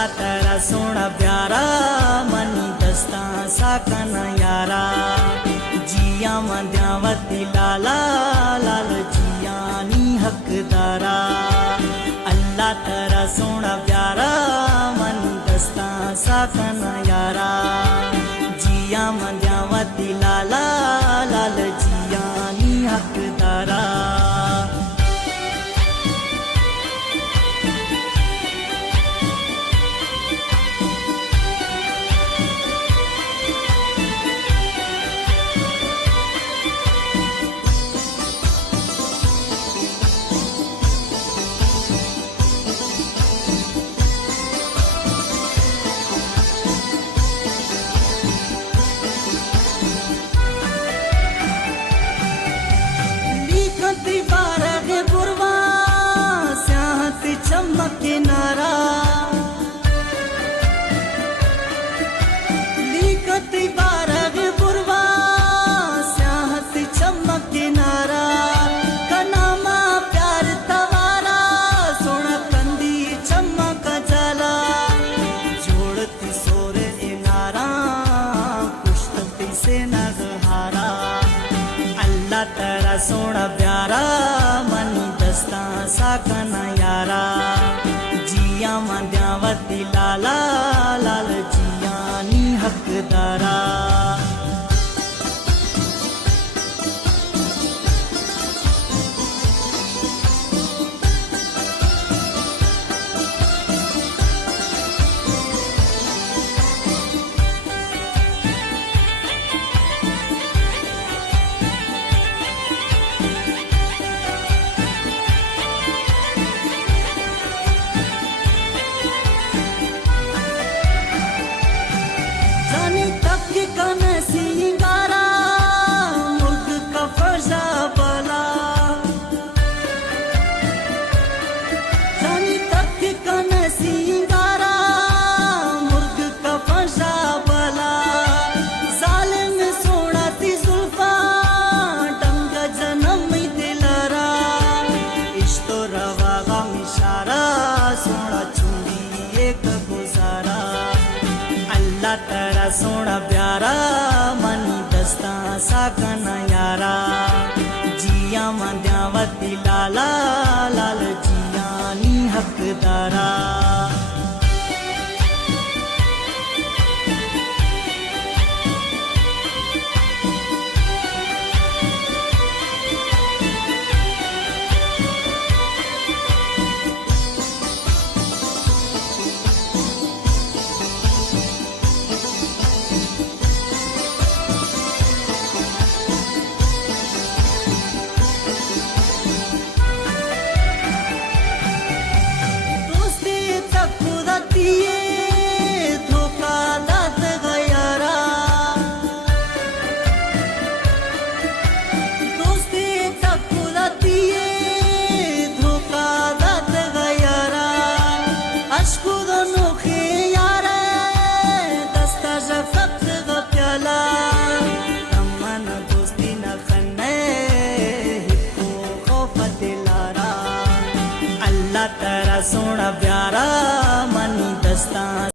अल्लाह तेरा सोना प्यारा मनी दस्ता साकन यारा जिया मद्यावती लाला लाल जिया नी हकदारा अल्लाह तेरा सोना प्यारा मनी दस्ता साकन यारा जिया मद्यावती लाला लाल जिया नी हकदारा चमक नारा लिखत बारह बुरवा स्याहत चमक नारा कनामा प्यार तवारा सोना कंदी चमक जला जोड़ती सोर नारा पुष्टती से नजहारा अल्लाह तेरा सोना प्यारा मनी दस्ता साकन यारा जिया मद्यावती लाला लाल जिया नी हकदारा अल्लाह तेरा सोना प्यारा मनी दस्ता साकन यारा जिया मद्यावती लाला लाल जिया नी हकदारा अल्लाह तेरा सोना प्यारा मनी दस्ता